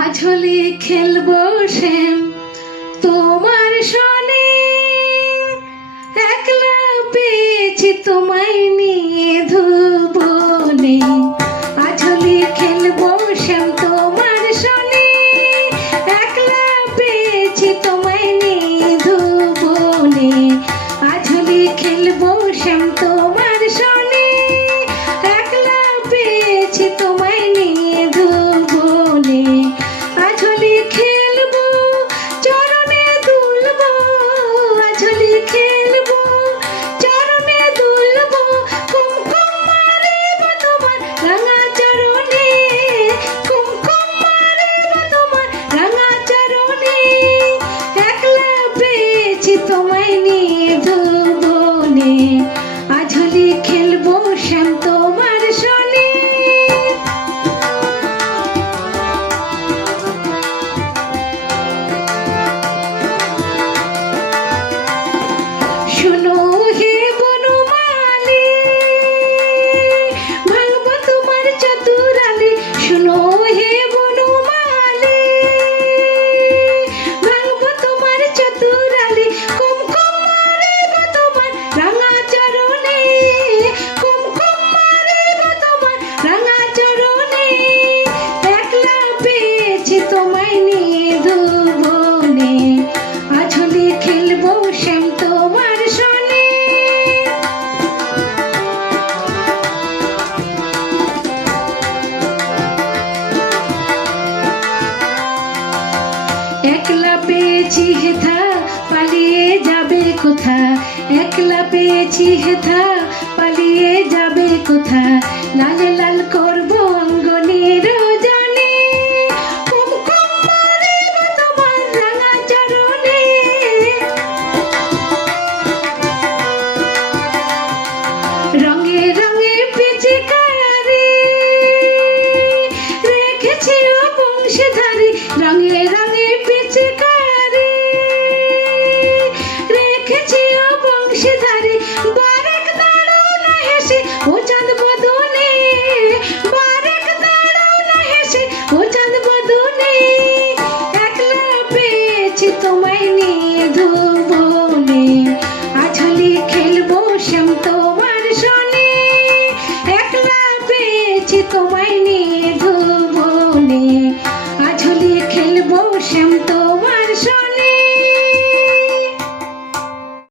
আজ হোলি খেলবো শ্যাম তোমার সনে, একলা পেয়েছি তোমায় নিয়ে ধুবনে। আজ হোলি খেলবো শ্যাম তোমার সনে, একলা পেয়েছি তোমায় নিয়ে ধুবনে। আজ হোলি খেলবো শ্যাম তোমার সনে, একলা পেয়েছি তোমায় নিয়ে ধুবনে। আজ হোলি খেলবো চরণে দুলবো, আজ হোলি খেলবো চরণে দুলবো, কুমকুম মারিব তোমার রাঙা চরণে, কুমকুম মারিব তোমার রাঙা চরণে। একলা পেয়েছি তোমায় নিয়ে ধুবনে। আজ হোলি খেলবো শ্যাম তোমার সনে। শুনো হে বনমালী, ভাঙবো তোমার চতুরালি। শুনো হে বনমালী, ভাঙবো তোমার চতুরালি, কুমকুম মারিব তোমার রাঙা চরণে, কুমকুম মারিব তোমার রাঙা চরণে। একলা পেয়েছি তোমায় নিয়ে ধুবনে। আজ হোলি খেলবো শ্যাম তোমার সনে। একলা পেয়েছি হেথা, পালিয়ে যাবে কোথা, একলা পেয়েছি হেথা, পালিয়ে যাবে কোথা। লাল লাল করবো অঙ্গনের জনে, কুমকুম মারিব তোমার রাঙা চরণে। রঙে রঙে পিচকারি রেখেছি ও বংশধারী, রঙে রঙে পিচকারি রেখেছি ও বংশধারী। বারেক দাঁড়াও না হেসে ও চাঁদ বদনে, বারেক দাঁড়াও না হেসে ও চাঁদ বদনে। একলা পেয়েছি তোমায় নিয়ে ধুবনে। আজ হোলি খেলবো শ্যাম।